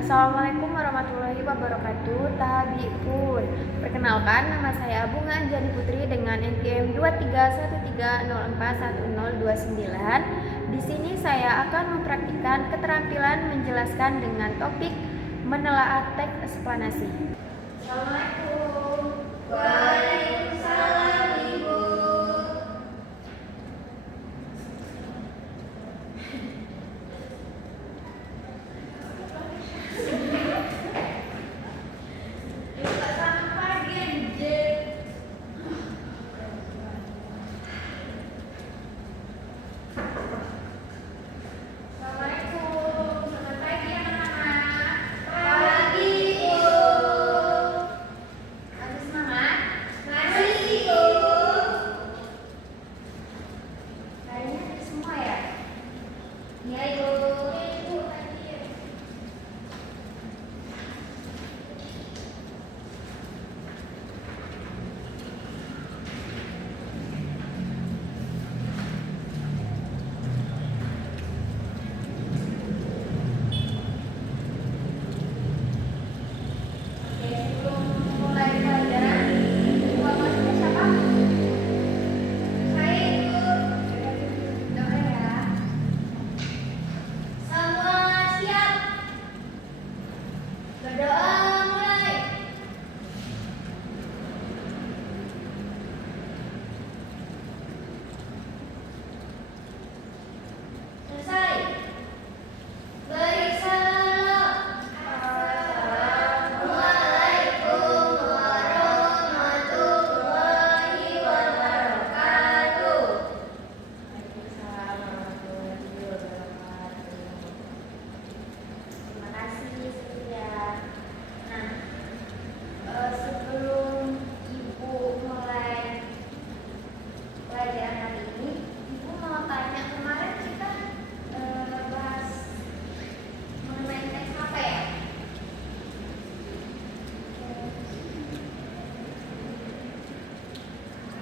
Assalamualaikum warahmatullahi wabarakatuh. Tahabipun. Perkenalkan, nama saya Bunga Anjani Putri dengan NPM 2313041029. Di sini saya akan mempraktikkan keterampilan menjelaskan dengan topik menelaah teks eksplanasi. Assalamualaikum. Waalaikumsalam, Ibu. Selamat pagi, Anjir. Assalamualaikum. Selamat pagi, anak-anak. Pagi, Ibu. Masih semangat? Masih, Ibu. Kayaknya hadir semua ya? Iya, Ibu. Ibu, hadir. Oke, sebelum mulai pelajaran, kelompoknya siapa? Saya, Ibu. Doa ya. Semua siap? Berdoa mulai. Selesai. Beri salam. Assalamualaikum warahmatullahi wabarakatuh. Waalaikumsalam warahmatullahi wabarakatuh. Terima kasih Sofia. Nah, sebelum Ibu mulai pelajaran hari ini, Ibu mau tanya, kemarin kita bahas mengenai teks apa ya?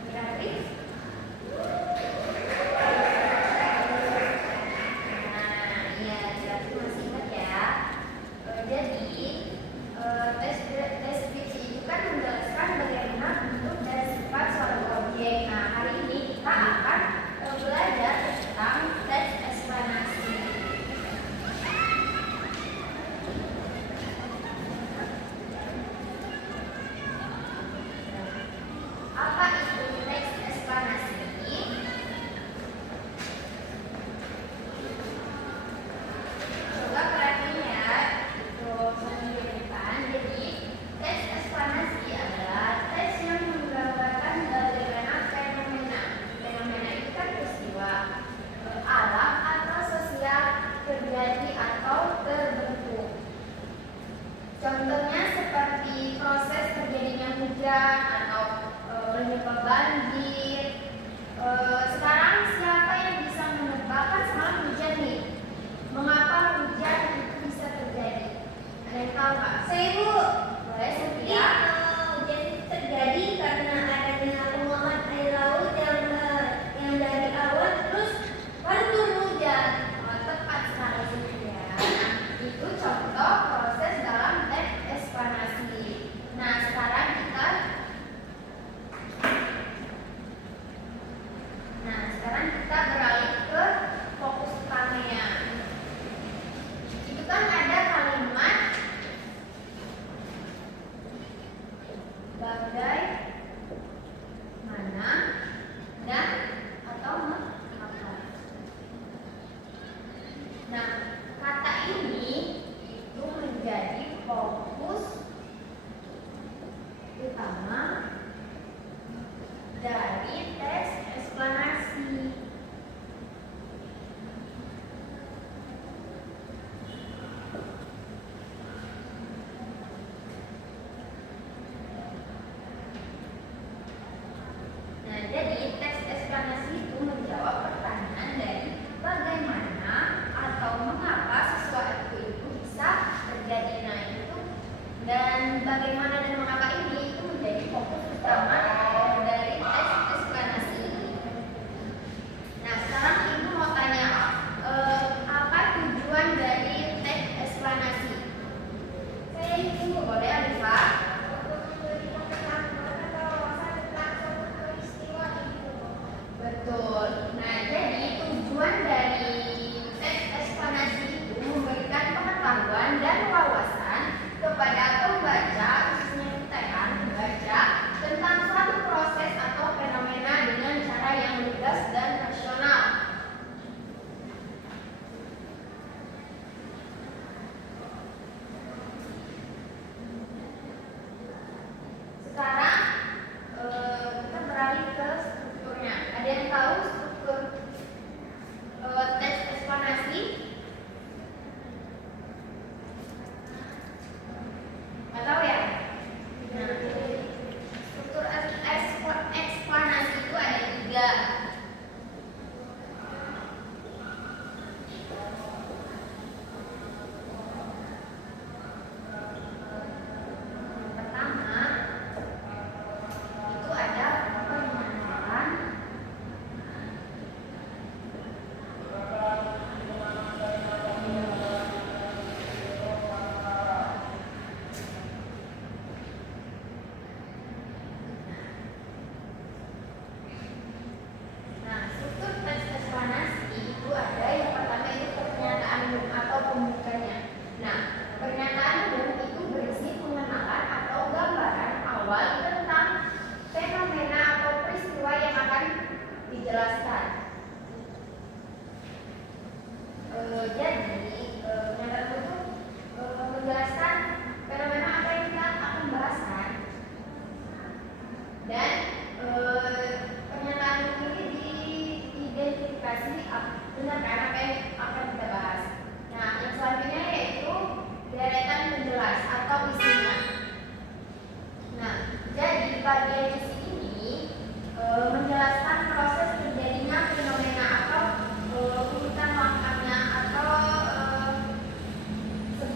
Berarti? Nah, iya, berarti masih ingat ya. Jadi, deskripsi itu kan menjelaskan bagaimana bentuk dan sifat suatu objek. Nah, hari ini kita akan belajar tentang teks eksplanasi. Apa itu teks eksplanasi? Coba perhatiin ya, itu penjelasan. Jadi, teks eksplanasi adalah teks yang menggambarkan bagaimana fenomena. Fenomena itu kan peristiwa alam atau sosial terjadi atau terbentuk. Contohnya seperti proses terjadinya hujan atau penyebab banjir. Sekarang siapa yang bisa menebakkan semalam hujan nih? Mengapa hujan itu bisa terjadi? Ada yang tahu nggak? Saya, Bu. Boleh, Sofia? Hujan itu terjadi karena adanya penguapan air laut yang dari awan terus baru turun hujan. Tepat sekali, Sofia. Itu contoh proses dalam teks eksplanasi. Nah, sekarang kita beralih ke fokus utamanya. Itu kan ada kalimat bagaimana dan atau mengapa. Nah, kata ini itu menjadi fokus utama dari teks eksplanasi. Nah, jadi teks eksplanasi itu menjawab pertanyaan dari bagaimana atau mengapa sesuatu itu bisa terjadi. Nah, itu dan bagaimana dan mengapa ini itu menjadi fokus utama dari teks eksplanasi. Nah, sekarang Ibu mau tanya, apa tujuan dari teks eksplanasi?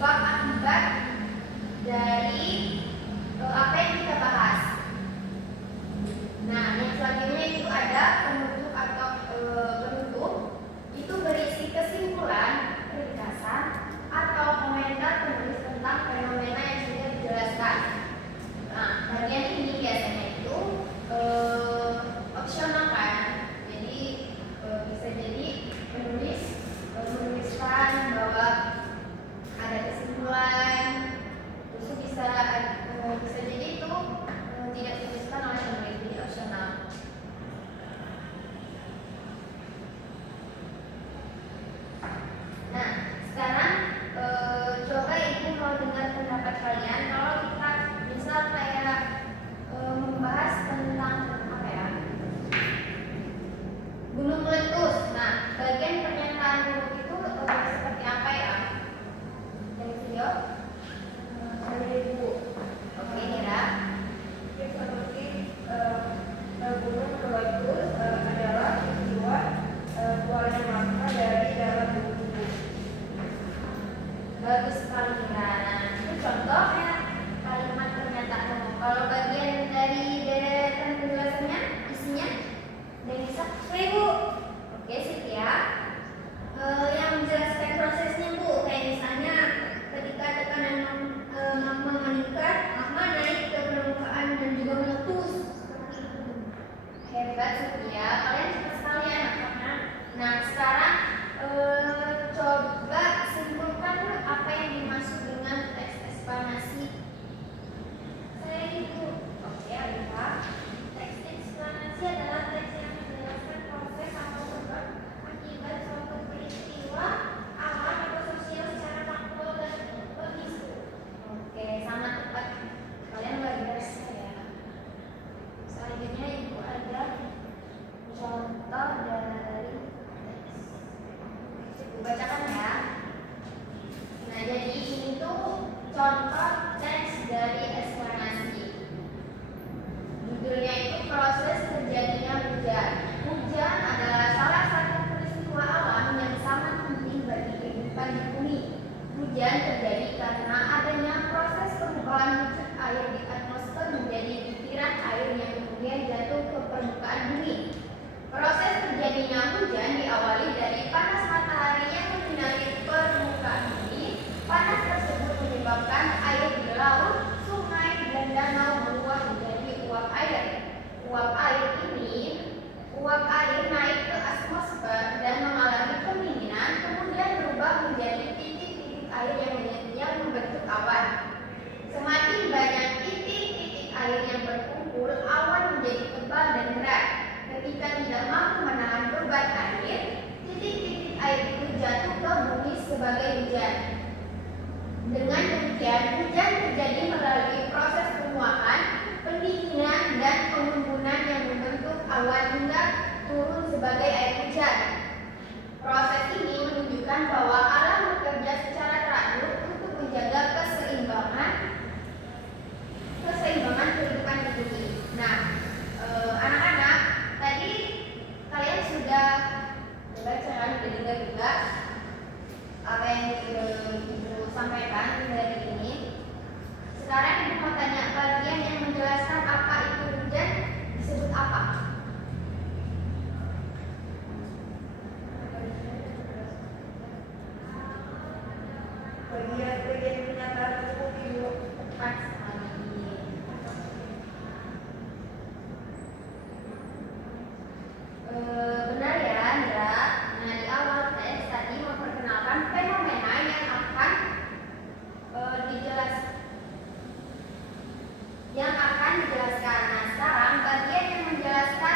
penyebab akibat dari apa yang kita bahas. Nah, yang selanjutnya itu ada penutup atau penutup. Itu berisi kesimpulan, ringkasan, atau komentar penulis tentang fenomena yang sudah dijelaskan. Nah, bagian ini biasanya itu opsional kan. Jadi bisa jadi penulis menuliskan bahwa ada kesimpulan, terus bisa jadi itu tidak dituliskan oleh penulis, jadi opsional. Nah, sekarang coba ibu mau dengar pendapat kalian kalau kita misal kayak membahas tentang apa ya, gunung meletus. Nah, bagian pernyataan gunung itu seperti apa ya? Dari video dari ibu. Oke, Nira. Seperti gunung meletus adalah peristiwa keluarnya magma dari dalam bumi. Bagus sekali, Nira. Nah, itu contohnya kalimat pernyataan umum. Kalau bagian dari deretan penjelasannya, isinya, dan bisa ibu. Oke, sip ya. Yang menjelaskan prosesnya Bu, kayak misalnya ketika tekanan magma meningkat, magma naik ke permukaan dan juga meletus. Hebat Setia, kalian cepat sekali anak-anak. Nah, sekarang coba simpulkan dulu apa yang dimaksud dengan teks eksplanasi. Saya Ibu. Oke, Alika. Teks eksplanasi adalah teks yang menjelaskan proses atau sebab akibat suatu peristiwa alam atau sosial secara faktual dan logis. Oke, sangat tepat. Kalian luar biasa ya. Selanjutnya Ibu ada contoh dari teks. Ibu bacakan ya. Nah, jadi ini tuh contoh teks dari eksplanasi. Judulnya itu proses terjadinya hujan. Hujan adalah salah satu peristiwa alam yang sangat penting bagi kehidupan di bumi. Hujan terjadi karena adanya proses perubahan wujud air di atmosfer menjadi butiran air yang kemudian jatuh ke permukaan bumi. Proses terjadinya hujan diawali dari panas matahari yang menyinari permukaan bumi. Panas tersebut menyebabkan air di laut, sungai, dan danau meluap menjadi uap air. Uap air naik ke atmosfer dan mengalami pendinginan, kemudian berubah menjadi titik-titik air yang membentuk awan. Semakin banyak titik-titik air yang berkumpul, awan menjadi tebal dan berat. Ketika tidak mampu menahan beban air, titik-titik air itu jatuh ke bumi sebagai hujan. Dengan demikian, hujan terjadi melalui proses penguapan, pendinginan, dan pengembunan yang membentuk awan hingga turun sebagai air hujan. Proses ini menunjukkan bahwa alam bekerja secara teratur untuk menjaga keseimbangan kehidupan di bumi. Nah, anak-anak, tadi kalian sudah membaca kan, sudah dengar juga apa yang Ibu sampaikan dari ini. Sekarang Ibu mau tanya, bagian yang menjelaskan apa itu hujan disebut apa? Bagian pernyataan umum Ibu. Tepat sekali. Benar ya, Nira. Nah, di awal teks tadi memperkenalkan fenomena yang akan dijelaskan. Nah, sekarang bagian yang menjelaskan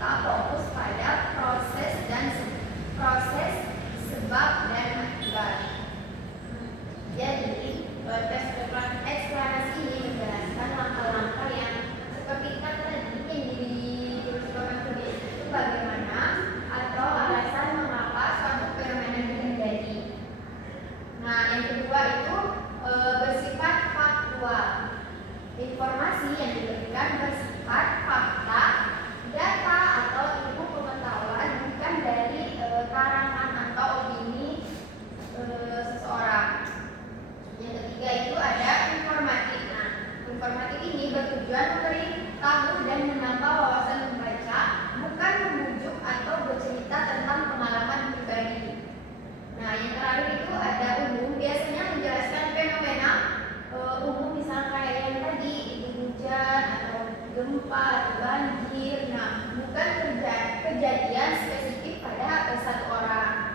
kita fokus pada proses sebab dan akibat. Jadi, tes eksplanasi ini menjelaskan langkah-langkah yang seperti kata tadi yang disebutkan tadi itu bagaimana atau alasan mengapa suatu fenomena itu terjadi. Nah, yang kedua itu bersifat faktual. Informasi yang diberikan bersifat fakta, data atau ilmu pengetahuan bukan dari karangan atau opini seseorang. Yang ketiga itu ada informatif. Nah, informatif ini bertujuan memberitahu dan menambah wawasan membaca, bukan membujuk atau bercerita tentang pengalaman pribadi. Nah, yang terakhir itu ada umum, biasanya menjelaskan fenomena umum, misalnya kayak yang tadi itu hujan atau gempa atau banjir. Nah, bukan kejadian spesifik pada satu orang.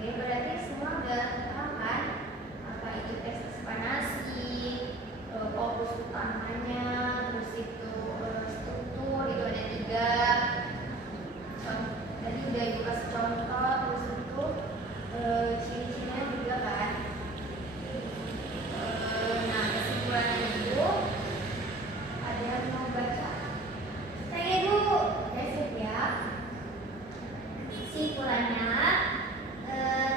Oke, berarti semua udah paham kan apa itu teks eksplanasi, fokus utamanya, terus itu struktur itu ada 3. Tadi udah ibu kasih contoh, terus itu ciri-cirinya juga kan. Nah, kesimpulannya itu ada yang mau baca? Saya Ibu. Oke, siap ya. Kesimpulannya,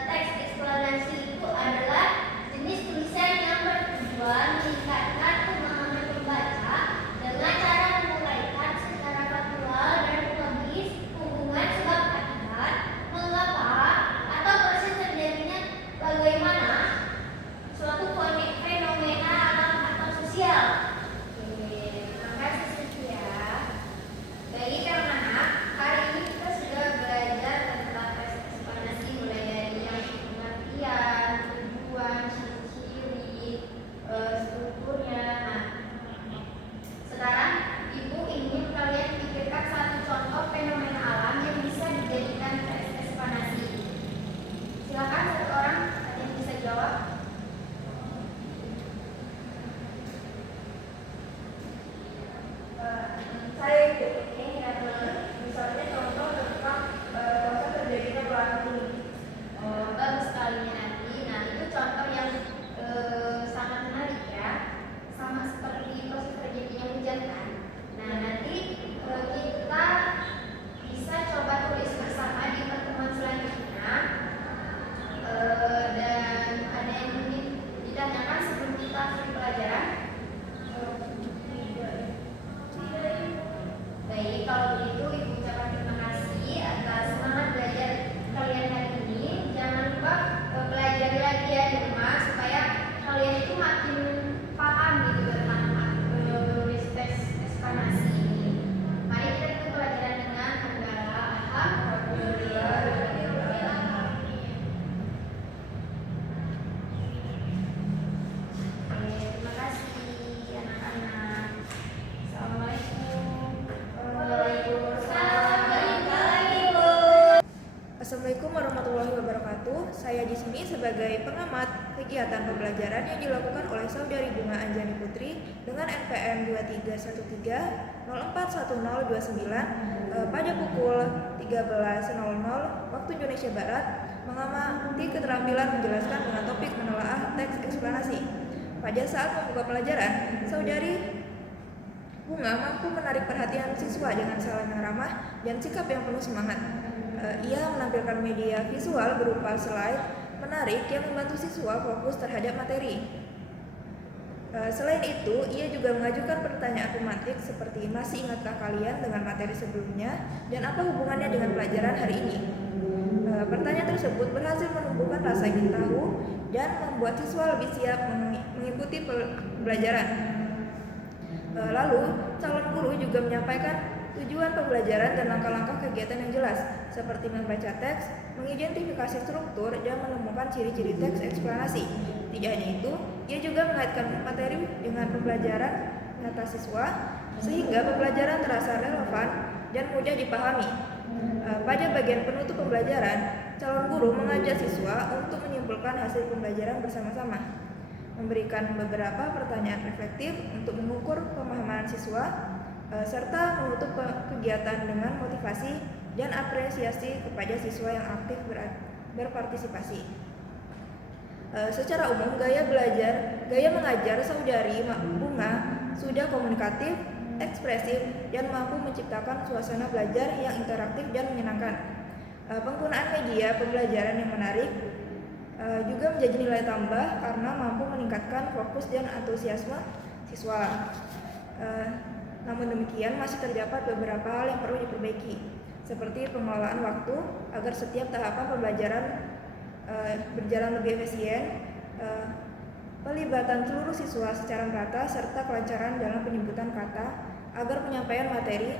teks eksplanasi itu adalah jenis tulisan yang bertujuan meningkatkan pemahaman pembaca dengan cara menguraikan secara faktual dan logis hubungan sebab akibat, mengapa atau proses terjadinya bagaimana suatu fenomena alam atau sosial. Oke, terima kasih Cynthia. Baik anak-anak, hari ini kita sudah belajar tentang tes eksplanasi mulai dari yang pengertian, tujuan, ciri-ciri, strukturnya. Nah, sekarang Ibu ingin kalian pikirkan satu contoh fenomena alam yang bisa dijadikan tes eksplanasi. Silakan satu orang ada yang bisa jawab. Saya itu misalnya contoh tentang proses terjadinya belahan bumi. Bagus sekali nanti. Nah, itu contoh yang sangat menarik ya, sama seperti proses terjadinya hujan kan. Nah, nanti kita bisa coba tulis bersama di pertemuan selanjutnya. Dan ada yang mungkin ditanyakan sebelum kita akhiri pelajaran? Baik, kalau begitu Ibu ucapkan terima kasih atas semangat belajar kalian hari ini. Jangan lupa pelajari lagi ya di rumah supaya kalian itu makin paham gitu tentang menulis teks eksplanasi ini. Mari kita ke pelajaran dengan Anggara. Alhamdulillah. Oke, terima kasih anak-anak. Assalamualaikum. Assalamualaikum warahmatullahi wabarakatuh. Saya di sini sebagai pengamat kegiatan pembelajaran yang dilakukan oleh Saudari Bunga Anjani Putri dengan NPM 2313041029 pada pukul 13.00 waktu Indonesia Barat mengamati keterampilan menjelaskan dengan topik menelaah teks eksplanasi. Pada saat membuka pelajaran, Saudari Bunga mampu menarik perhatian siswa dengan salam yang ramah dan sikap yang penuh semangat. Ia menampilkan media visual berupa slide menarik yang membantu siswa fokus terhadap materi. Selain itu, ia juga mengajukan pertanyaan pemantik seperti masih ingatkah kalian dengan materi sebelumnya dan apa hubungannya dengan pelajaran hari ini. Pertanyaan tersebut berhasil menumbuhkan rasa ingin tahu dan membuat siswa lebih siap mengikuti pembelajaran. Lalu, calon guru juga menyampaikan tujuan pembelajaran dan langkah-langkah kegiatan yang jelas, seperti membaca teks, mengidentifikasi struktur, dan menemukan ciri-ciri teks eksplanasi. Tidak hanya itu, Ia juga mengaitkan materi dengan pembelajaran nyata siswa sehingga pembelajaran terasa relevan dan mudah dipahami. Pada bagian penutup pembelajaran, calon guru mengajak siswa untuk menyimpulkan hasil pembelajaran bersama-sama, memberikan beberapa pertanyaan reflektif untuk mengukur pemahaman siswa, serta menutup kegiatan dengan motivasi dan apresiasi kepada siswa yang aktif berpartisipasi. Secara umum, gaya mengajar saudari Bunga sudah komunikatif, ekspresif, dan mampu menciptakan suasana belajar yang interaktif dan menyenangkan. Penggunaan media pembelajaran yang menarik juga menjadi nilai tambah karena mampu meningkatkan fokus dan antusiasme siswa. Namun demikian, masih terdapat beberapa hal yang perlu diperbaiki, seperti pengelolaan waktu agar setiap tahapan pembelajaran berjalan lebih efisien, pelibatan seluruh siswa secara merata, serta kelancaran dalam penyebutan kata agar penyampaian materi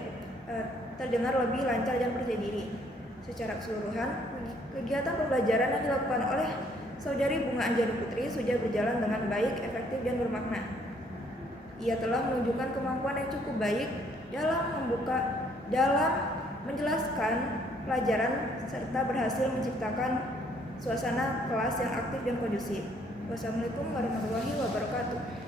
terdengar lebih lancar dan percaya diri. Secara keseluruhan, kegiatan pembelajaran yang dilakukan oleh saudari Bunga Anjani Putri sudah berjalan dengan baik, efektif, dan bermakna. Ia telah menunjukkan kemampuan yang cukup baik dalam menjelaskan pelajaran serta berhasil menciptakan suasana kelas yang aktif dan kondusif. Wassalamualaikum warahmatullahi wabarakatuh.